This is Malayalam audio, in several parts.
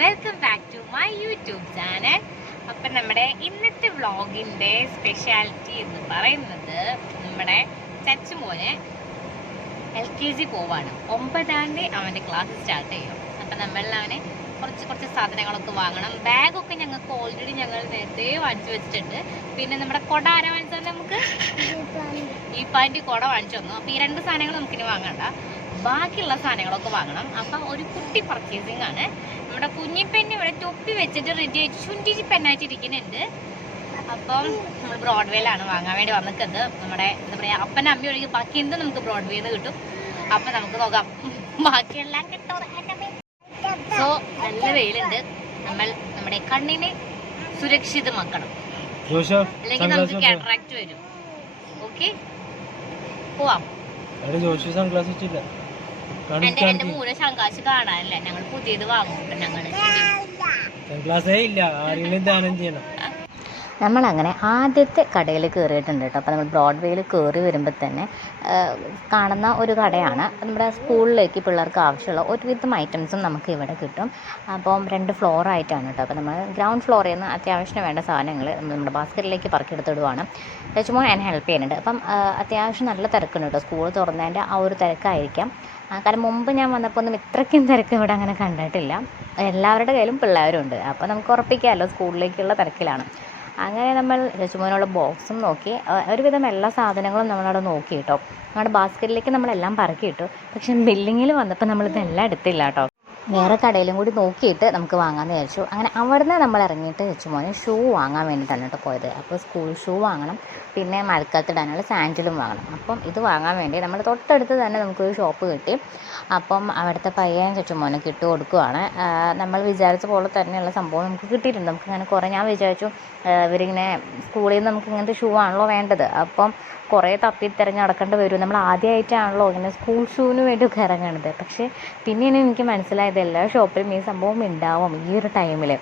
Welcome back to my YouTube channel. അപ്പം നമ്മുടെ ഇന്നത്തെ വ്ളോഗിൻ്റെ സ്പെഷ്യാലിറ്റി എന്ന് പറയുന്നത് നമ്മുടെ ചച്ചുമോന് LKG പോവാണ്. 9-ാം തീയതി അവൻ്റെ ക്ലാസ് സ്റ്റാർട്ട് ചെയ്യും. അപ്പം നമ്മളിൽ അവന് കുറച്ച് സാധനങ്ങളൊക്കെ വാങ്ങണം. ബാഗൊക്കെ ഞങ്ങൾക്ക് ഓൾറെഡി ഞങ്ങൾ നേരത്തെ വാങ്ങിച്ചു വെച്ചിട്ടുണ്ട്. പിന്നെ നമ്മുടെ കുട ആരാ വാങ്ങിച്ചാൽ നമുക്ക് ഈ പാൻറ്റ് കുട വാങ്ങിച്ചു തന്നു. അപ്പോൾ ഈ 2 സാധനങ്ങൾ നമുക്കിനി വാങ്ങണ്ട, ബാക്കിയുള്ള സാധനങ്ങളൊക്കെ വാങ്ങണം. അപ്പം ഒരു കുട്ടി പർച്ചേസിങ് ആണ്. നമ്മുടെ കുഞ്ഞിപ്പെന്നെ ഇവിടെ തൊപ്പി വെച്ചിട്ട് റെഡി ആയിട്ട് ചുണ്ടിച്ച് പെണ്ണായിട്ട് ഇരിക്കുന്നുണ്ട്. അപ്പം നമ്മൾ ബ്രോഡ്വേയിലാണ് വാങ്ങാൻ വേണ്ടി വന്നിക്കുന്നത്. നമ്മുടെ എന്താ പറയുക, അപ്പൻ്റെ അമ്മ ഒഴികെ ബാക്കി എന്തും നമുക്ക് ബ്രോഡ്വേയിൽ നിന്ന് കിട്ടും. അപ്പം നമുക്ക് നോക്കാം ബാക്കിയെല്ലാം കിട്ടും. സോ നല്ല വെയിലുണ്ട്. നമ്മൾ നമ്മുടെ കണ്ണിനെ സുരക്ഷിതമാക്കണം, അല്ലെങ്കിൽ നമുക്ക് കാറ്ററാക്ട് വരും. ഓക്കെ, പോവാം. എന്റെ മൂന്ന് ശങ്കാശ് കാണാനല്ല, ഞങ്ങൾ പുതിയത് വാങ്ങും. നമ്മളങ്ങനെ ആദ്യത്തെ കടയിൽ കയറിയിട്ടുണ്ട് കേട്ടോ. അപ്പോൾ നമ്മൾ ബ്രോഡ്വേയിൽ കയറി വരുമ്പോൾ തന്നെ കാണുന്ന ഒരു കടയാണ്. നമ്മുടെ സ്കൂളിലേക്ക് പിള്ളേർക്ക് ആവശ്യമുള്ള ഒരുവിധം ഐറ്റംസും നമുക്ക് ഇവിടെ കിട്ടും. അപ്പം 2 ഫ്ലോറായിട്ടാണ് കേട്ടോ. അപ്പോൾ നമ്മൾ ഗ്രൗണ്ട് ഫ്ലോറിൽ നിന്ന് അത്യാവശ്യം വേണ്ട സാധനങ്ങൾ നമ്മുടെ ബാസ്ക്കറ്റിലേക്ക് പറക്കിയെടുത്തിടുവാണ്. ചുമ്മാ എന്നെ ഹെൽപ്പ് ചെയ്യുന്നുണ്ട്. അപ്പം അത്യാവശ്യം നല്ല തിരക്കുണ്ട് കേട്ടോ. സ്കൂൾ തുറന്നതിൻ്റെ ആ ഒരു തിരക്കായിരിക്കാം. കാരണം മുമ്പ് ഞാൻ വന്നപ്പോൾ ഒന്നും ഇത്രയ്ക്കും തിരക്ക് ഇവിടെ അങ്ങനെ കണ്ടിട്ടില്ല. എല്ലാവരുടെ കയ്യിലും പിള്ളേരുണ്ട്. അപ്പോൾ നമുക്ക് ഉറപ്പിക്കാമല്ലോ സ്കൂളിലേക്കുള്ള തിരക്കിലാണ്. അങ്ങനെ നമ്മൾ ചുമനുള്ള ബോക്സും നോക്കി, ഒരുവിധം എല്ലാ സാധനങ്ങളും നമ്മളവിടെ നോക്കി കേട്ടോ. നമ്മുടെ ബാസ്ക്കറ്റിലേക്ക് നമ്മളെല്ലാം പറക്കിയിട്ടു. പക്ഷെ ബില്ലിങ്ങിൽ വന്നപ്പോൾ നമ്മളിതെല്ലാം എടുത്തില്ല കേട്ടോ. വേറെ കടയിലും കൂടി നോക്കിയിട്ട് നമുക്ക് വാങ്ങാമെന്ന് വിചാരിച്ചു. അങ്ങനെ അവിടുന്ന് നമ്മൾ ഇറങ്ങിയിട്ട് ചുമോന് ഷൂ വാങ്ങാൻ വേണ്ടിയിട്ടാണ് കേട്ടോ പോയത്. അപ്പോൾ സ്കൂൾ ഷൂ വാങ്ങണം, പിന്നെ മഴക്കാലത്തിടാനുള്ള സാൻഡിലും വാങ്ങണം. അപ്പം ഇത് വാങ്ങാൻ വേണ്ടി നമ്മൾ തൊട്ടടുത്ത് തന്നെ നമുക്കൊരു ഷോപ്പ് കിട്ടി. അപ്പം അവിടുത്തെ പയ്യൻ ചുമോന് കിട്ടു കൊടുക്കുകയാണ്. നമ്മൾ വിചാരിച്ച പോലെ തന്നെയുള്ള സംഭവം നമുക്ക് കിട്ടിയിട്ടുണ്ട്. നമുക്കിങ്ങനെ കുറേ, ഞാൻ വിചാരിച്ചു ഇവരിങ്ങനെ സ്കൂളിൽ നിന്ന് നമുക്ക് ഇങ്ങനത്തെ ഷൂ ആണല്ലോ വേണ്ടത്, അപ്പം കുറേ തപ്പിത്തിരഞ്ഞ് നടക്കേണ്ടി വരും. നമ്മൾ ആദ്യമായിട്ടാണല്ലോ ഇങ്ങനെ സ്കൂൾ ഷൂവിന് വേണ്ടിയൊക്കെ ഇറങ്ങണത്. പക്ഷേ പിന്നെയാണ് എനിക്ക് മനസ്സിലായത് എല്ലാ ഷോപ്പിലും ഈ സംഭവം ഉണ്ടാവും ഈ ഒരു ടൈമിൽ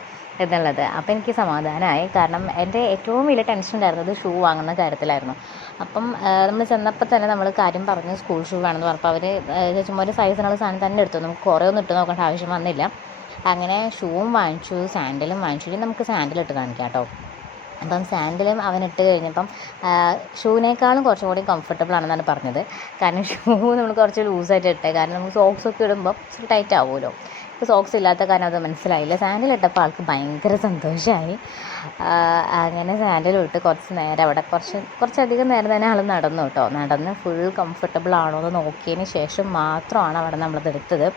എന്നുള്ളത്. അപ്പോൾ എനിക്ക് സമാധാനമായി. കാരണം എൻ്റെ ഏറ്റവും വലിയ ടെൻഷൻ ഉണ്ടായിരുന്നത് ഷൂ വാങ്ങുന്ന കാര്യത്തിലായിരുന്നു. അപ്പം നമ്മൾ ചെന്നപ്പോൾ തന്നെ നമ്മൾ കാര്യം പറഞ്ഞു സ്കൂൾ ഷൂ വേണമെന്ന് പറഞ്ഞപ്പോൾ അവർ ചുമ്മാ ഒരു സൈസിനുള്ള സാധനം തന്നെ എടുത്തു. നമുക്ക് കുറേ ഒന്നും ഇട്ട് നോക്കേണ്ട ആവശ്യം വന്നില്ല. അങ്ങനെ ഷൂവും വാങ്ങിച്ചു, സാൻഡിലും വാങ്ങിച്ചു. ഇനി നമുക്ക് സാൻഡിൽ ഇട്ട് കാണിക്കാം കേട്ടോ. അപ്പം സാൻഡിലും അവനിട്ട് കഴിഞ്ഞപ്പം ഷൂവിനേക്കാളും കുറച്ചും കൂടി കംഫർട്ടബിൾ ആണെന്നാണ് പറഞ്ഞത്. കാരണം ഷൂ നമ്മൾ കുറച്ച് ലൂസായിട്ട് ഇട്ടേ, കാരണം നമുക്ക് സോക്സൊക്കെ ഇടുമ്പോൾ ഇച്ചിരി ടൈറ്റ് ആവുമല്ലോ. ഇപ്പോൾ സോക്സ് ഇല്ലാത്ത കാരണം അത് മനസ്സിലായില്ല. സാൻഡിൽ ഇട്ടപ്പോൾ ആൾക്ക് ഭയങ്കര സന്തോഷമായി. അങ്ങനെ സാൻഡിലും ഇട്ട് കുറച്ച് നേരം അവിടെ കുറച്ചധികം നേരം തന്നെ ആൾ നടന്നു കേട്ടോ. നടന്ന് ഫുൾ കംഫർട്ടബിൾ ആണോ എന്ന് നോക്കിയതിന് ശേഷം മാത്രമാണ് അവിടെ നമ്മളത് എടുത്തത്.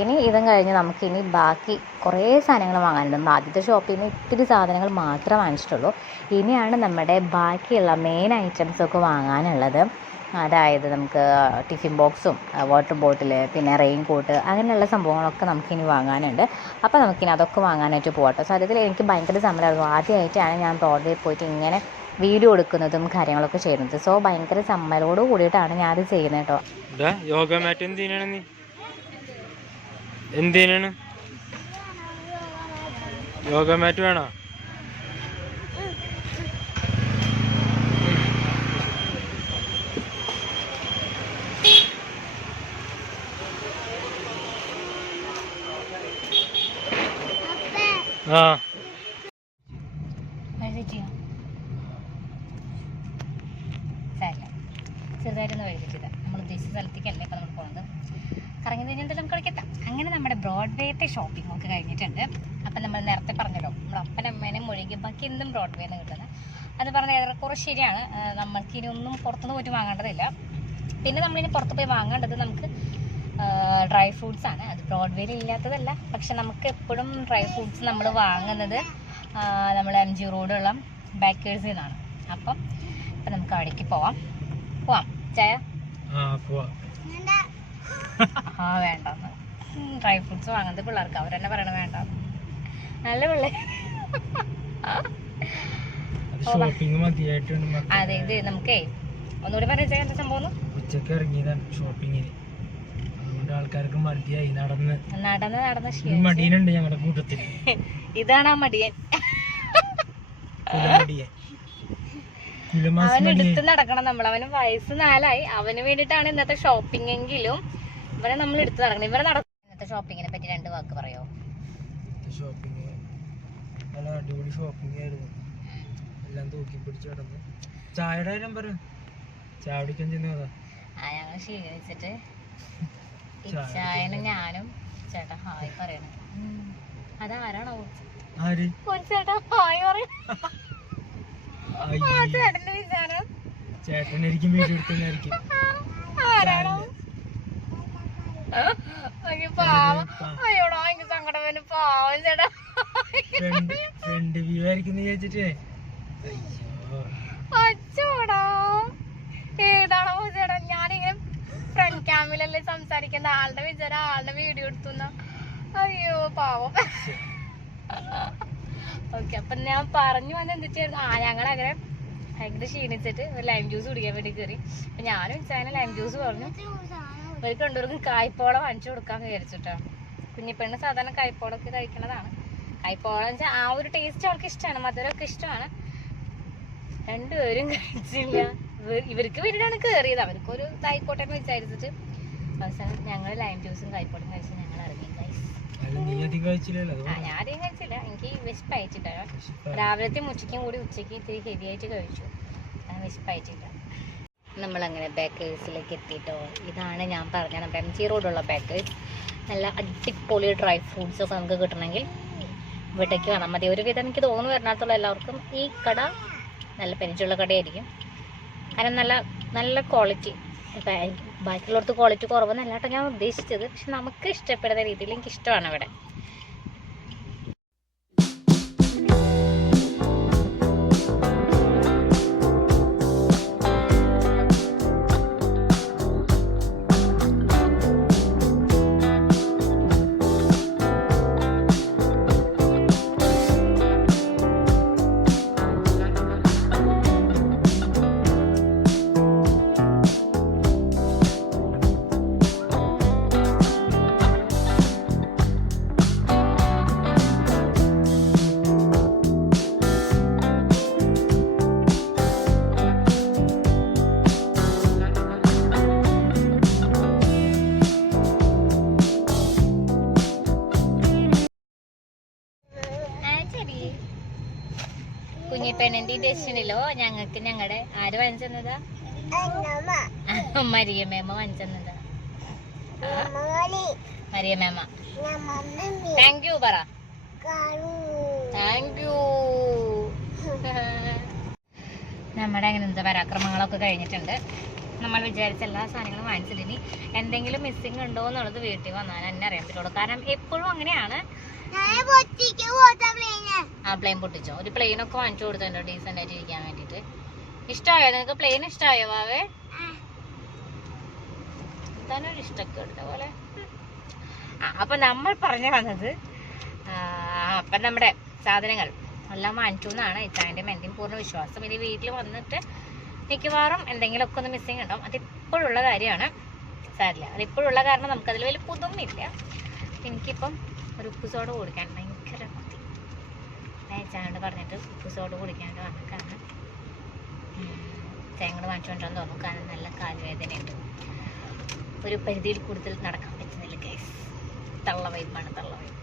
ഇനി ഇതും കഴിഞ്ഞ് നമുക്കിനി ബാക്കി കുറേ സാധനങ്ങൾ വാങ്ങാനുണ്ട്. ആദ്യത്തെ ഷോപ്പിൽ നിന്ന് ഇത്തിരി സാധനങ്ങൾ മാത്രമേ വാങ്ങിച്ചിട്ടുള്ളൂ. ഇനിയാണ് നമ്മുടെ ബാക്കിയുള്ള മെയിൻ ഐറ്റംസൊക്കെ വാങ്ങാനുള്ളത്. അതായത് നമുക്ക് ടിഫിൻ ബോക്സും വാട്ടർ ബോട്ടിൽ, പിന്നെ റെയിൻ കോട്ട്, അങ്ങനെയുള്ള സംഭവങ്ങളൊക്കെ നമുക്കിനി വാങ്ങാനുണ്ട്. അപ്പോൾ നമുക്കിനി അതൊക്കെ വാങ്ങാനായിട്ട് പോകട്ടെ. സത്യത്തിൽ എനിക്ക് ഭയങ്കര സമ്മതമായിരുന്നു. ആദ്യമായിട്ടാണ് ഞാൻ ബ്രോഡ്വേ പോയിട്ട് ഇങ്ങനെ വീഡിയോ എടുക്കുന്നതും കാര്യങ്ങളൊക്കെ ചെയ്യുന്നത്. സോ ഭയങ്കര സമ്മതോട് കൂടിയിട്ടാണ് ഞാനത് ചെയ്യുന്നത് കേട്ടോ. യോഗ മാറ്റ് എന്തിനാണ് യോഗ മാറ്റ് വേണോ? ആ ചെറുതായിട്ടൊന്ന് വഴിതെറ്റില്ല. നമ്മൾ ഉദ്ദേശിച്ച സ്ഥലത്തേക്കല്ലേ ഇപ്പോൾ നമ്മൾ പോകുന്നത്. കറങ്ങി കഴിഞ്ഞാൽ നമുക്ക് കളിക്കെത്താം. അങ്ങനെ നമ്മുടെ ബ്രോഡ്വേത്തെ ഷോപ്പിംഗ് ഒക്കെ കഴിഞ്ഞിട്ടുണ്ട്. അപ്പം നമ്മൾ നേരത്തെ പറഞ്ഞല്ലോ, നമ്മുടെ അപ്പനമ്മേനെ ഒഴികെ ബാക്കി എന്തും ബ്രോഡ്വേന്ന് കിട്ടുന്നത്. അത് പറഞ്ഞാൽ ഏറെക്കുറെ ശരിയാണ്. നമ്മൾക്കിനി ഒന്നും പുറത്തുനിന്ന് പോയിട്ട് വാങ്ങേണ്ടതില്ല. പിന്നെ നമ്മളിനി പുറത്ത് പോയി വാങ്ങേണ്ടത് നമുക്ക് ഡ്രൈ ഫ്രൂട്ട്സ് ആണ്. അത് ബ്രോഡ്വേയിൽ ഇല്ലാത്തതല്ല, പക്ഷെ നമുക്ക് എപ്പോഴും ഡ്രൈ ഫ്രൂട്ട്സ് നമ്മൾ വാങ്ങുന്നത് നമ്മൾ MG റോഡുള്ള ബേക്കേഴ്സിൽ നിന്നാണ്. അപ്പം നമുക്ക് അവിടേക്ക് പോവാം. ചായ വേണ്ടെന്ന് ഡ്രൈ ഫ്രൂട്ട്സ് വാങ്ങുന്നത് പിള്ളേർക്ക് അവർ തന്നെ പറയണ വേണ്ട. നല്ല പിള്ളേർ. അതെ, ഇത് നമുക്കേ ഒന്നുകൂടി പറഞ്ഞ എന്താ സംഭവം. ഉച്ചക്ക് ഇറങ്ങിയതാണ് ഷോപ്പിങ്ങിന്. ആൾക്കാർക്ക് മടിയായി നടന്ന് മടിയനുണ്ട് ഞങ്ങളുടെ കൂട്ടത്തിൽ. ഇതാണ് ആ മടിയൻ. അവനെടുത്ത് നടക്കണം നമ്മൾ. അവന് വയസ്സ് 4 ആയി. അവന് വേണ്ടിയിട്ടാണ് ഇന്നത്തെ ഷോപ്പിംഗ് എങ്കിലും ഇവരെ നമ്മൾ എടുത്ത് നടക്കണം. ഇവരെ നടക്കും. ഇന്നത്തെ ഷോപ്പിങ്ങിനെ പറ്റി 2 വാക്ക് പറയോ? ഷോപ്പിങ് നല്ല അടിപൊളി ഷോപ്പിംഗ് ആയിരുന്നു. എല്ലാം തൂക്കി പിടിച്ച് കിടന്ന്. ചായയുടെ കാര്യം പറ. ചായ കുടിക്കാൻ ചെന്നതാ. ഞങ്ങൾ ക്ഷീണിച്ചിട്ട് ഇച്ചായനും ഞാനും ചേട്ടാ ഹായ് പറയണേ. അതാരാണോ ചേട്ടാ ഹായ് പറയും. ചേട്ടന്റെ വിചാരം ചേട്ടനായിരിക്കും വീഡിയോ എടുക്കുന്നതായിരിക്കും. ആരാണോ പാവം. അയ്യോടാ എനിക്ക് സങ്കടം വരും. പാവം ചേട്ടാ. ഫ്രണ്ട് വ്യൂ ആയിരിക്കും വിചാരിച്ചിട്ടേ. അച്ചോടാ ഏതാണോ ചേട്ടാ. ഞാനിങ്ങനെ ഫ്രണ്ട് ക്യാമിലല്ലേ സംസാരിക്കുന്ന. ആളുടെ വിചാരം ആളുടെ വീഡിയോ എടുത്തുന്ന. അയ്യോ പാവം. ഓക്കെ, അപ്പൊ ഞാൻ പറഞ്ഞു വന്ന് എന്തിട്ടായിരുന്നു. ഞങ്ങളങ്ങനെ ഭയങ്കര ക്ഷീണിച്ചിട്ട് ഒരു ലൈം ജ്യൂസ് കുടിക്കാൻ വേണ്ടി കയറി. അപ്പൊ ഞാനും ഇച്ചാനും ലൈം ജ്യൂസ് പറഞ്ഞു. അവർക്ക് രണ്ടുപേർക്കും കായ്പോള വാങ്ങിച്ചു കൊടുക്കാൻ വിചാരിച്ചിട്ടോ. കുഞ്ഞിപ്പെണ്ണ് സാധാരണ കായ്പോളൊക്കെ കഴിക്കണതാണ്. കായ്പോള വെച്ചാൽ ആ ഒരു ടേസ്റ്റ് അവൾക്ക് ഇഷ്ടമാണ്, മധുരമൊക്കെ ഇഷ്ടമാണ്. രണ്ടുപേരും കഴിച്ചില്ല. ഇവർക്ക് വേണ്ടിയിട്ടാണ് കയറിയത്. അവർക്കൊരു ഇതായിക്കോട്ടെ എന്ന് വിചാരിച്ചിട്ട് അവസാനം ഞങ്ങൾ ലൈം ജ്യൂസും കായ്പോളും കഴിച്ച് ഞങ്ങൾ ഇറങ്ങി. ഞാൻ അധികം കഴിച്ചില്ല, എനിക്ക് വിശപ്പയച്ചിട്ടോ. രാവിലത്തെ ഉച്ചയ്ക്കും കൂടി ഉച്ചയ്ക്ക് ഇത്തിരി ഹെവി ആയിട്ട് കഴിച്ചു. അങ്ങനെ വിശപ്പയച്ചില്ല. നമ്മളങ്ങനെ ബേക്കേഴ്സിലേക്ക് എത്തിയിട്ടോ. ഇതാണ് ഞാൻ പറഞ്ഞ നമ്മുടെ MG റോഡുള്ള ബേക്കേഴ്സ്. നല്ല അടിപൊളി ഡ്രൈ ഫ്രൂട്ട്സ് ഒക്കെ നമുക്ക് കിട്ടണമെങ്കിൽ ഇവിടേക്ക് വന്നാൽ മതി. ഒരുവിധം എനിക്ക് തോന്നുന്നു എറണാകുളത്തുള്ള എല്ലാവർക്കും ഈ കട നല്ല പരിചയമുള്ള കടയായിരിക്കും. കാരണം നല്ല നല്ല ക്വാളിറ്റി. ബാക്കിയുള്ളടത്ത് ക്വാളിറ്റി കുറവെന്നല്ല കേട്ടോ ഞാൻ ഉദ്ദേശിച്ചത്. പക്ഷെ നമുക്ക് ഇഷ്ടപ്പെടുന്ന രീതിയിൽ എനിക്ക് ഇഷ്ടമാണ് ഇവിടെ. കുഞ്ഞിപ്പെണ്ണിന്റെ ഡെസ്റ്റിനിലോ ഞങ്ങൾക്ക് ഞങ്ങളുടെ ആര് വാങ്ങിച്ചെന്നതാ? മരിയമ്മ വാങ്ങിച്ചെന്നതാ. മരിയമ്മ താങ്ക് യു പറ. Thank you. നമ്മുടെ അങ്ങനത്തെ പരാക്രമങ്ങളൊക്കെ കഴിഞ്ഞിട്ടുണ്ട്. നമ്മൾ വിചാരിച്ച എല്ലാ സാധനങ്ങളും വാങ്ങിച്ചിട്ട് ഇനി എന്തെങ്കിലും മിസ്സിങ് ഉണ്ടോ എന്നുള്ളത് വീട്ടിൽ വന്നാൽ എന്നെ അറിയാൻ പറ്റുള്ളൂ. കാരണം എപ്പോഴും അങ്ങനെയാണ്. ആ പ്ലെയിൻ പൊട്ടിച്ചോ? ഒരു പ്ലെയിനൊക്കെ വാങ്ങിച്ചു കൊടുത്തിട്ടുണ്ടോ ഡീസൻ്റ് ആയിട്ട് ഇരിക്കാൻ വേണ്ടിയിട്ട്. ഇഷ്ടമായോ നിങ്ങൾക്ക്? പ്ലെയിൻ ഇഷ്ടമായോ വാവേ? താനൊരു ഇഷ്ടമൊക്കെ എടുത്ത പോലെ. അപ്പം നമ്മൾ പറഞ്ഞു വന്നത് അപ്പം നമ്മുടെ സാധനങ്ങൾ എല്ലാം വാങ്ങിച്ചു എന്നാണ് ഇച്ചാൻ്റെ എൻ്റെയും പൂർണ്ണ വിശ്വാസം. ഇനി വീട്ടിൽ വന്നിട്ട് മിക്കവാറും എന്തെങ്കിലുമൊക്കെ ഒന്ന് മിസ്സിങ് ഉണ്ടാവും. അതിപ്പോഴുള്ള കാര്യമാണ്. സാരില്ല, അതിപ്പോഴുള്ള കാരണം നമുക്കതിൽ വലിയ പുതുമില്ല. എനിക്കിപ്പം ഒരു ഉപ്പ് സോഡ കുടിക്കാൻ ഭയങ്കര മതി. ഞാൻ ഇച്ചാനോട് പറഞ്ഞിട്ട് ഉപ്പ് സോഡ കുടിക്കാണ്ട് വന്നിട്ടാണ് തേങ്ങ വാങ്ങിച്ചുകൊണ്ടാന്ന് തോന്നുന്നു. കാരണം നല്ല കാലുവേദനയുണ്ട്. ഒരു പരിധിയിൽ കൂടുതൽ നടക്കാൻ പറ്റുന്നില്ല ഗൈസ്. തള്ള വൈപ്പാണ്, തള്ള വൈപ്പ്.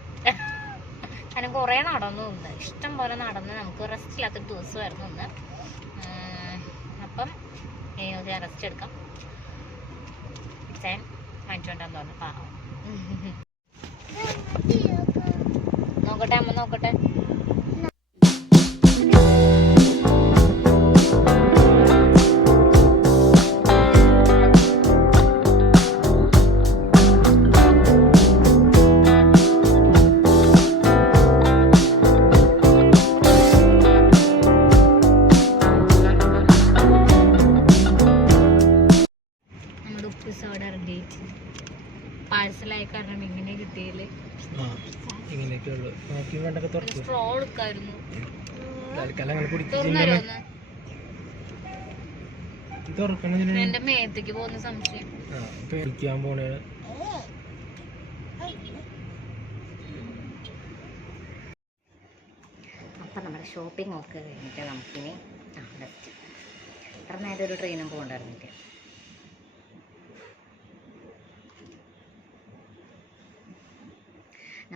കാരണം കുറേ നടന്നു ഒന്ന്, ഇഷ്ടം പോലെ നടന്ന് നമുക്ക് റെസ്റ്റ് ഇല്ലാത്തൊരു ദിവസമായിരുന്നു ഒന്ന്. അപ്പം ഞാൻ റെസ്റ്റ് എടുക്കാം. ഇച്ചാൻ വാങ്ങിച്ചുകൊണ്ടാന്ന് തോന്നുന്നു. പാവം. നോക്കട്ടെ അമ്മ നോക്കട്ടെ. നമ്മുടെ ഉപ്പ് സോഡ റെഡിയായിട്ട് പാഴ്സലായി. കാരണം ഇങ്ങനെ കിട്ടിയില്ലേ. ഇങ്ങനെയൊക്കെയുള്ളൂ. നോക്കി വേണ്ടൊക്കെ തുറക്കും. സ്ട്രോ എടുക്കായിരുന്നു. എന്റെ മേത്തേക്ക് പോകുന്ന സംശയം. പേടിക്കാൻ പോണേ. അപ്പം നമ്മുടെ ഷോപ്പിംഗ് ഒക്കെ കഴിഞ്ഞിട്ട് നമുക്കിനി റെസ്റ്റ്. കാരണം നേരെ ഒരു ട്രെയിനും പോകണ്ടായിരുന്നില്ല.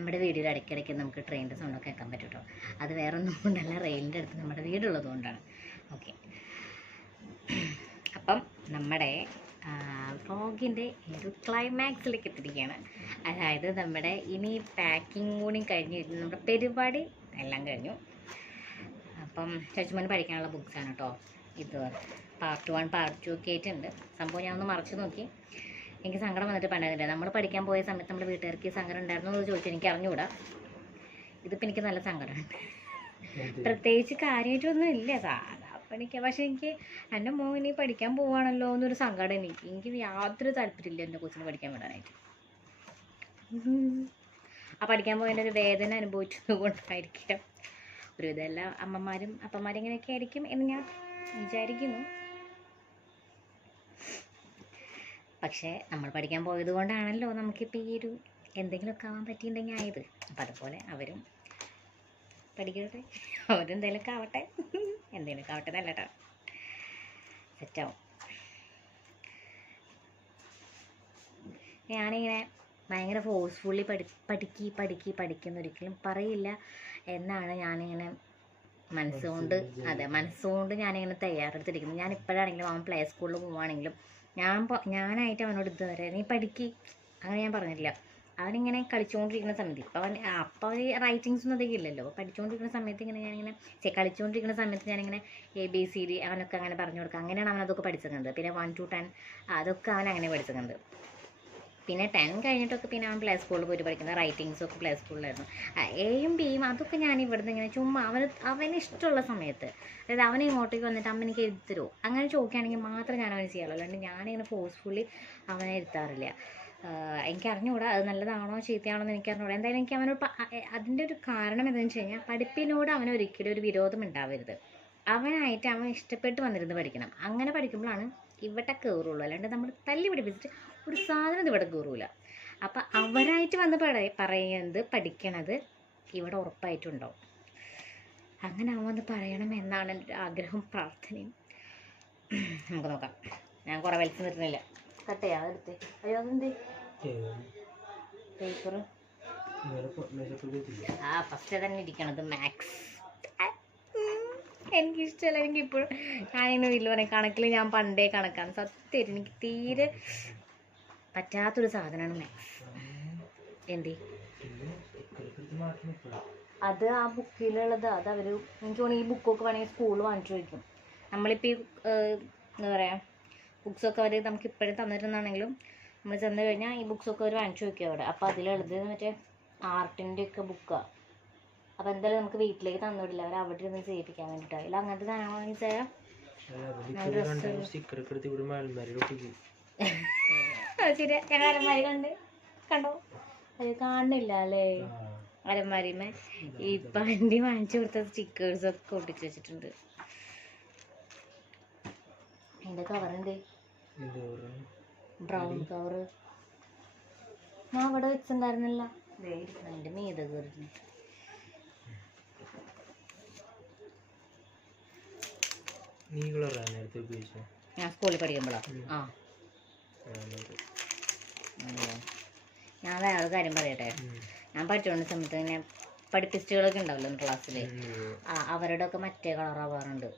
നമ്മുടെ വീടിൻ്റെ ഇടയ്ക്കിടയ്ക്ക് നമുക്ക് ട്രെയിനിൻ്റെ സൗണ്ടൊക്കെ കേൾക്കാൻ പറ്റും കേട്ടോ. അത് വേറെ ഒന്നും കൊണ്ടല്ല, റെയിലിൻ്റെ അടുത്ത് നമ്മുടെ വീടുള്ളത് കൊണ്ടാണ്. ഓക്കെ, അപ്പം നമ്മുടെ വ്ളോഗിൻ്റെ ഒരു ക്ലൈമാക്സിലേക്ക് എത്തിയിരിക്കുകയാണ്. അതായത് നമ്മുടെ ഇനി പാക്കിങ് കൂടി കഴിഞ്ഞ് നമ്മുടെ പരിപാടി എല്ലാം കഴിഞ്ഞു. അപ്പം ചച്ചുമോന് പഠിക്കാനുള്ള ബുക്സാണ് കേട്ടോ. ഇത് പാർട്ട് 1 പാർട്ട് 2 ഒക്കെ ആയിട്ടുണ്ട്. സംഭവം ഞാൻ ഒന്ന് മറച്ചു നോക്കി, എനിക്ക് സങ്കടം വന്നിട്ട് പണ്ടായിരുന്നില്ല. നമ്മൾ പഠിക്കാൻ പോയ സമയത്ത് നമ്മുടെ വീട്ടുകാർക്ക് സങ്കടം ഉണ്ടായിരുന്നു എന്ന് ചോദിച്ചാൽ എനിക്ക് അറിഞ്ഞുകൂടാ. ഇതിപ്പോൾ എനിക്ക് നല്ല സങ്കടമുണ്ട്. പ്രത്യേകിച്ച് കാര്യമായിട്ടൊന്നും ഇല്ല, സാധാ പഠിക്കാം. പക്ഷേ എനിക്ക് എൻ്റെ മോൻ ഇനി പഠിക്കാൻ പോവുകയാണല്ലോ എന്നൊരു സങ്കടം എനിക്ക് യാതൊരു താല്പര്യമില്ല എൻ്റെ കൊച്ചിന് പഠിക്കാൻ വിടാനായിട്ട്. ആ പഠിക്കാൻ പോയതിൻ്റെ ഒരു വേദന അനുഭവിച്ചത് കൊണ്ടായിരിക്കാം ഒരുവിധം എല്ലാ അമ്മമാരും അപ്പന്മാരും ഇങ്ങനെയൊക്കെ ആയിരിക്കും എന്ന് ഞാൻ വിചാരിക്കുന്നു. പക്ഷേ നമ്മൾ പഠിക്കാൻ പോയത് കൊണ്ടാണല്ലോ നമുക്കിപ്പോൾ ഈ ഒരു എന്തെങ്കിലുമൊക്കെ ആവാൻ പറ്റിയിട്ടുണ്ടെങ്കിൽ ആയത്. അപ്പം അതുപോലെ അവരും പഠിക്കട്ടെ, അവരും എന്തെങ്കിലുമൊക്കെ ആവട്ടെ. എന്തെങ്കിലുമൊക്കെ ആവട്ടെ നല്ല കേട്ടോ, സെറ്റാവും. ഞാനിങ്ങനെ ഭയങ്കര ഫോഴ്സ്ഫുള്ളി പഠിക്കുന്നൊരിക്കലും പറയില്ല എന്നാണ് ഞാനിങ്ങനെ മനസ്സുകൊണ്ട് ഞാനിങ്ങനെ തയ്യാറെടുത്തിരിക്കുന്നത്. ഞാൻ ഇപ്പോഴാണെങ്കിലും അവൻ പ്ലേ സ്കൂളിൽ പോവുകയാണെങ്കിലും ഞാനായിട്ട് അവനോട് ഇതുവരെ നീ പഠിക്ക് അങ്ങനെ ഞാൻ പറഞ്ഞില്ല. അവനിങ്ങനെ കളിച്ചുകൊണ്ടിരിക്കുന്ന സമയത്ത് അപ്പോൾ അവന് റൈറ്റിങ്സ് ഒന്നും അധികം ഇല്ലല്ലോ. പഠിച്ചുകൊണ്ടിരിക്കുന്ന സമയത്ത് ഇങ്ങനെ ഞാനിങ്ങനെ കളിച്ചുകൊണ്ടിരിക്കുന്ന സമയത്ത് ഞാനിങ്ങനെ ABCD അവനൊക്കെ അങ്ങനെ പറഞ്ഞു കൊടുക്കുക. അങ്ങനെയാണ് അവനതൊക്കെ പഠിച്ചിട്ടുണ്ട്. പിന്നെ 1 to 10 അതൊക്കെ അവൻ അങ്ങനെ പഠിച്ചിട്ടുണ്ട്. പിന്നെ 10 കഴിഞ്ഞിട്ടൊക്കെ പിന്നെ അവൻ പ്ലേ സ്കൂളിൽ പോയിട്ട് പഠിക്കുന്നത്. റൈറ്റിങ്സൊക്കെ പ്ലേ സ്കൂളിലായിരുന്നു. Aയും Bയും അതൊക്കെ ഞാൻ ഇവിടുന്ന് ഇങ്ങനെ ചുമ്മാ അവന് ഇഷ്ടമുള്ള സമയത്ത്, അതായത് അവനെ ഇങ്ങോട്ടേക്ക് വന്നിട്ട് അമ്മ എനിക്ക് എഴുതി തരുമോ അങ്ങനെ ചോദിക്കുകയാണെങ്കിൽ മാത്രം ഞാൻ അവന് ചെയ്യാറുള്ളൂ. അല്ലാണ്ട് ഞാനിങ്ങനെ ഫോഴ്സ്ഫുള്ളി അവനെ ഇരുത്താറില്ല. എനിക്ക് അറിഞ്ഞുകൂടാ അത് നല്ലതാണോ ചീത്തയാണോ എന്ന് എനിക്ക് അറിഞ്ഞുകൂടാ. എന്തായാലും എനിക്ക് അവനോട് അതിൻ്റെ ഒരു കാരണം എന്താണെന്ന് വെച്ച് കഴിഞ്ഞാൽ പഠിപ്പിനോട് അവനൊരിക്കലും ഒരു വിരോധം ഉണ്ടാവരുത്. അവനായിട്ട് അവൻ ഇഷ്ടപ്പെട്ട് വന്നിരുന്ന് പഠിക്കണം. അങ്ങനെ പഠിക്കുമ്പോഴാണ് ഇവിടെ കയറുള്ളൂ. അല്ലാണ്ട് നമ്മൾ തല്ലി പിടിപ്പിച്ചിട്ട് ഒരു സാധനം ഇവിടെ കയറൂല. അപ്പം അവരായിട്ട് വന്ന് പറയുന്നത് പഠിക്കണത് ഇവിടെ ഉറപ്പായിട്ടുണ്ടാവും. അങ്ങനെ അവൻ വന്ന് പറയണം എന്നാണ് എൻ്റെ ഒരു ആഗ്രഹവും പ്രാർത്ഥനയും. നമുക്ക് നോക്കാം. ഞാൻ കുറേ വലിച്ചു നിർത്തുന്നില്ല. കട്ട് ചെയ്യാം, അതെടുത്ത്. അയ്യോ അതെന്ത് പേപ്പർ ഫസ്റ്റ് തന്നെ ഇരിക്കണത് മാത്സ്. എനിക്കിഷ്ടമല്ല. എനിക്കിപ്പോഴും ഞാനിങ്ങനെ വീട്ടിൽ പറയും കണക്കിൽ ഞാൻ പണ്ടേ കണക്കാണ്. സത്യം എനിക്ക് തീരെ പറ്റാത്തൊരു സാധനമാണ് മാത്സ്. എന്തേ അത് ആ ബുക്കിലുള്ളത് അത് അവർ എനിക്ക് തോന്നുന്നു ഈ ബുക്കൊക്കെ വേണമെങ്കിൽ സ്കൂളിൽ വാങ്ങിച്ചു വയ്ക്കും. നമ്മളിപ്പോൾ ഈ എന്താ പറയുക ബുക്സൊക്കെ അവർ നമുക്ക് ഇപ്പോഴും തന്നിരുന്നാണെങ്കിലും നമ്മൾ ചെന്ന് കഴിഞ്ഞാൽ ഈ ബുക്സൊക്കെ അവർ വാങ്ങിച്ചു വയ്ക്കും അവിടെ. അപ്പോൾ അതിലുള്ളത് മറ്റേ ആർട്ടിൻ്റെ ഒക്കെ ബുക്കാണ്. അപ്പോൾ എന്തായാലും നമുക്ക് വീട്ടിലേക്ക് തന്നുവിടില്ല, അവർ അവിടെ ഇരുന്ന് ചെയ്യിപ്പിക്കാൻ വേണ്ടിയിട്ടാണ്. ഇല്ല അങ്ങനത്തെ സാധനങ്ങളാണെന്ന് വെച്ചാൽ ശരി. ഞങ്ങൾ അലമാരി കണ്ടോ അത് കാണുന്നില്ല അല്ലേ? അലമാരിമേ ഈ പണ്ടി വാങ്ങിച്ചു കൊടുത്ത സ്റ്റിക്കേഴ്സൊക്കെ ഒട്ടിച്ച് വെച്ചിട്ടുണ്ട്. അതിൻ്റെ കവറുണ്ട്, ബ്രൗൺ കവറ് ഞാൻ അവിടെ വെച്ചിട്ടുണ്ടായിരുന്നില്ല. അതിൻ്റെ മീത കയറി ഞാൻ സ്കൂളിൽ പഠിക്കുമ്പോഴാണ്. ഞാൻ വേറെ കാര്യം പറയട്ടെ. ഞാൻ പഠിച്ചുകൊണ്ട സമയത്ത് ഇങ്ങനെ പഠിപ്പിസ്റ്റുകളൊക്കെ ഉണ്ടാവല്ലോ ക്ലാസ്സിൽ, അവരുടെ ഒക്കെ മറ്റേ കളറാവാറുണ്ട്.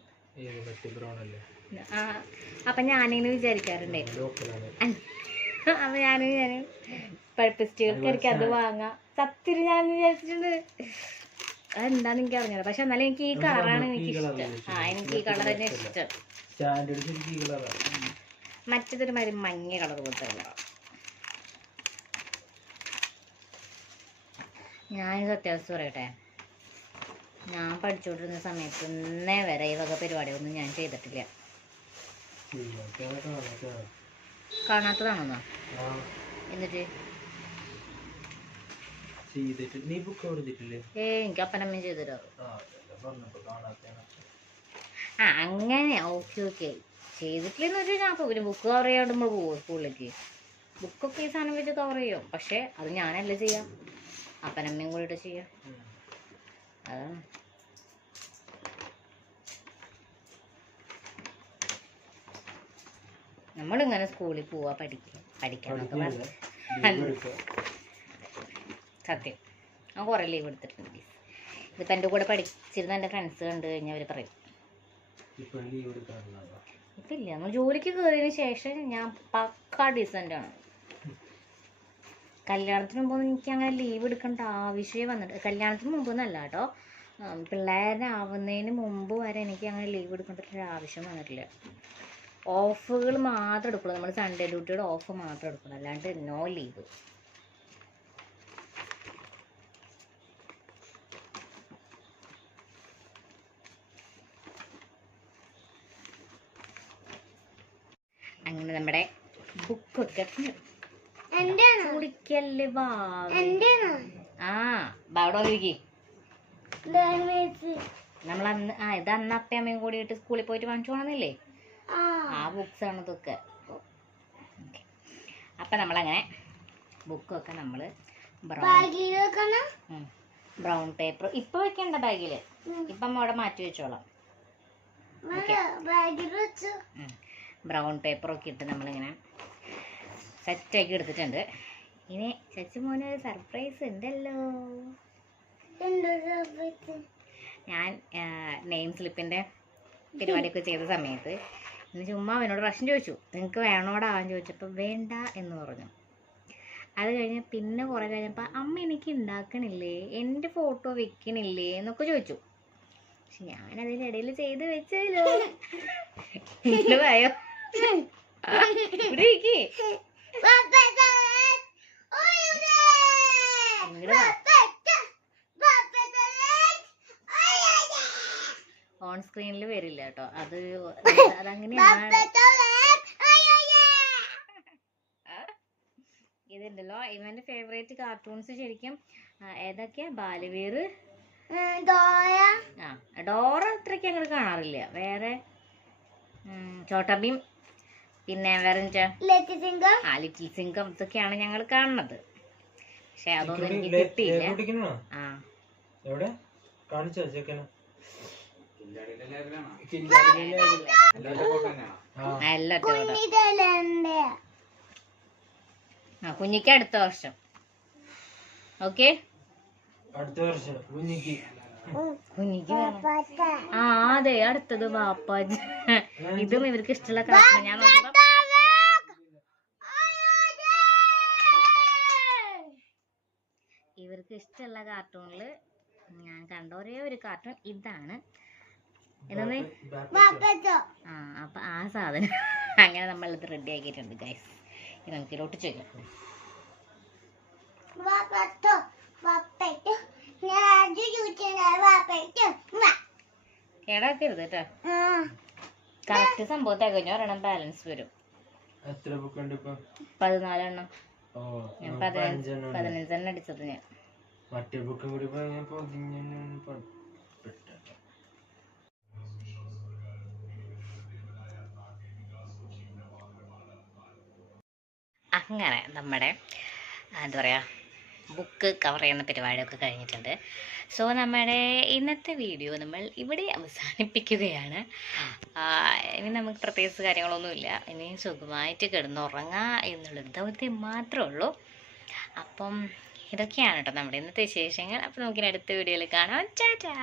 അപ്പം ഞാനിങ്ങനെ വിചാരിക്കാറുണ്ടേ, അപ്പം ഞാൻ പഠിപ്പിസ്റ്റുകൾക്ക് അത് വാങ്ങാം. സത്യത്തിൽ ഞാൻ വിചാരിച്ചിട്ടുണ്ട്. അതെന്താന്ന് എനിക്ക് അറിഞ്ഞത്. പക്ഷെ എന്നാലും എനിക്ക് ഈ കളറാണ് എനിക്ക് ഇഷ്ടം. എനിക്ക് ഈ കളർ തന്നെ ഇഷ്ടം. മറ്റേതൊരു മാതിരി മഞ്ഞ കളർ പോലത്തെ കളറാണ്. ഞാനിത് അത്യാവശ്യം പറയട്ടെ, ഞാൻ പഠിച്ചുകൊണ്ടിരുന്ന സമയത്ത് ഇന്നേ വരെ ഈ വക പരിപാടിയൊന്നും ഞാൻ ചെയ്തിട്ടില്ല. കാണാത്തതാണോ? എന്നിട്ട് എനിക്ക് അപ്പനമ്മ ചെയ്തു തരാറ്. അങ്ങനെ ഓക്കെ ചെയ്തിട്ടില്ലെന്ന് വെച്ചാൽ ഞാൻ അപ്പോൾ ബുക്ക് കവർ ചെയ്യാണ്ട് നമ്മൾ പോകും സ്കൂളിലേക്ക്. ബുക്കൊക്കെ ഈ സാധനം വെച്ച് കവർ ചെയ്യും. പക്ഷേ അത് ഞാനല്ല ചെയ്യാം, അപ്പനമ്മയും കൂടിയിട്ട് ചെയ്യാം. അതാണ്. നമ്മളിങ്ങനെ സ്കൂളിൽ പോവാ പഠിക്കാനൊക്കെ പറഞ്ഞു സത്യം. ഞാൻ കുറേ ലീവ് എടുത്തിട്ടുണ്ട് ഗൈസ്. ഇതിപ്പോൾ എൻ്റെ കൂടെ പഠിച്ചിരുന്ന എൻ്റെ ഫ്രണ്ട്സ് കണ്ടു കഴിഞ്ഞാൽ അവർ പറയും ഇപ്പം ഇല്ല. നമ്മൾ ജോലിക്ക് കയറിയതിന് ശേഷം ഞാൻ പക്കാ ഡീസൻ്റാണ്. കല്യാണത്തിന് മുമ്പൊന്നും എനിക്ക് അങ്ങനെ ലീവ് എടുക്കേണ്ട ആവശ്യമേ വന്നിട്ട്, കല്യാണത്തിന് മുമ്പൊന്നല്ല കേട്ടോ, പിള്ളേരാവുന്നതിന് മുമ്പ് വരെ എനിക്ക് അങ്ങനെ ലീവ് എടുക്കേണ്ട ഒരു ആവശ്യം വന്നിട്ടില്ല. ഓഫുകൾ മാത്രം എടുക്കുള്ളൂ, നമ്മൾ സൺഡേ ഡ്യൂട്ടിയുടെ ഓഫ് മാത്രം എടുക്കുള്ളൂ, അല്ലാണ്ട് നോ ലീവ്. അങ്ങനെ നമ്മുടെ ബുക്കൊക്കെ കുളിക്കല്ലേ ആ അവിടെ വന്നിരിക്കേ. നമ്മളന്ന് ഇത് അന്ന് അപ്പയും അമ്മയും കൂടിയിട്ട് സ്കൂളിൽ പോയിട്ട് വാങ്ങിച്ചു പോകണമെന്നില്ലേ, ആ ബുക്സ് ആണ് ഇതൊക്കെ. അപ്പം നമ്മളങ്ങനെ ബുക്കൊക്കെ നമ്മൾ ബ്രൗൺ പേപ്പർ ഇപ്പം വെക്കണ്ട ബാഗിൽ, ഇപ്പം അമ്മ അവിടെ മാറ്റി വെച്ചോളാം. ബ്രൗൺ പേപ്പറൊക്കെ ഇട്ട് നമ്മളിങ്ങനെ സെറ്റാക്കി എടുത്തിട്ടുണ്ട്. ഇനി ചേച്ചി മോനെ ഒരു സർപ്രൈസ് ഉണ്ടല്ലോ. ഞാൻ നെയിം സ്ലിപ്പിൻ്റെ പരിപാടിയൊക്കെ ചെയ്ത സമയത്ത് ഇന്ന് ചുമ്മാ അവനോട് പ്രശ്നം ചോദിച്ചു, നിങ്ങൾക്ക് വേണോടാവാൻ ചോദിച്ചപ്പോൾ വേണ്ട എന്ന് പറഞ്ഞു. അത് കഴിഞ്ഞ് പിന്നെ കുറേ കഴിഞ്ഞപ്പോൾ അമ്മ എനിക്ക് ഉണ്ടാക്കണില്ലേ, എൻ്റെ ഫോട്ടോ വെക്കണില്ലേ എന്നൊക്കെ ചോദിച്ചു. പക്ഷെ ഞാനതിനിടയിൽ ചെയ്ത് വെച്ചല്ലോ. ഇവിടെ ഇരിക്കേ ഓൺ സ്ക്രീനിൽ വരില്ല കേട്ടോ, അതങ്ങനെയാണ്. ഇതുണ്ടല്ലോ ഇവന്റെ ഫേവറേറ്റ് കാർട്ടൂൺസ് ശരിക്കും ഏതൊക്കെയാ, ബാലവീർ, ഡോറ അത്രയ്ക്ക് അങ്ങോട്ട് കാണാറില്ല, വേറെ ചോട്ടാബീം, പിന്നെ വേറെ ലിറ്റിൽ സിംഗം ഇതൊക്കെയാണ് ഞങ്ങൾ കാണുന്നത്. പക്ഷെ അതൊന്നും എനിക്ക് കിട്ടിയില്ല. കുഞ്ഞിക്ക് അടുത്ത വർഷം. ഓക്കെ, കുഞ്ഞിക്ക് അതെ അടുത്തത് ബാപ്പാജി. ഇതും ഇവർക്ക് ഇഷ്ടമുള്ള കാർട്ടൂൺ. ഞാൻ നോക്കുമ്പോ ഇവർക്ക് ഇഷ്ടമുള്ള കാർട്ടൂണില് ഞാൻ കണ്ട ഒരേ ഒരു കാർട്ടൂൺ ഇതാണ്. അപ്പൊ ആ സാധനം അങ്ങനെ നമ്മളിത് റെഡി ആക്കിയിട്ടുണ്ട് ഗൈസ്. നമുക്ക് ഇതിലോട്ട് ചെയ്യാം. കേടാക്കരുത് കേട്ടോ, കറക്റ്റ് സംഭവത്തെ കഴിഞ്ഞ ഒരെണ്ണം ബാലൻസ് വരും. 14 എണ്ണം. ഞാൻ 15 എണ്ണം അടിച്ചത് ഞാൻ. അങ്ങനെ നമ്മുടെ എന്താ പറയുക ബുക്ക് കവർ ചെയ്യുന്ന പരിപാടിയൊക്കെ കഴിഞ്ഞിട്ടുണ്ട്. സോ നമ്മുടെ ഇന്നത്തെ വീഡിയോ നമ്മൾ ഇവിടെ അവസാനിപ്പിക്കുകയാണ്. ഇനി നമുക്ക് പ്രത്യേകിച്ച് കാര്യങ്ങളൊന്നുമില്ല, ഇനി സുഖമായിട്ട് കിടന്നുറങ്ങുക എന്നുള്ളൊരു ദൗത്യം മാത്രമേ ഉള്ളൂ. അപ്പം ഇതൊക്കെയാണ് കേട്ടോ നമ്മുടെ ഇന്നത്തെ വിശേഷങ്ങൾ. അപ്പം നമുക്കിനി അടുത്ത വീഡിയോയിൽ കാണാം. ടാറ്റാ.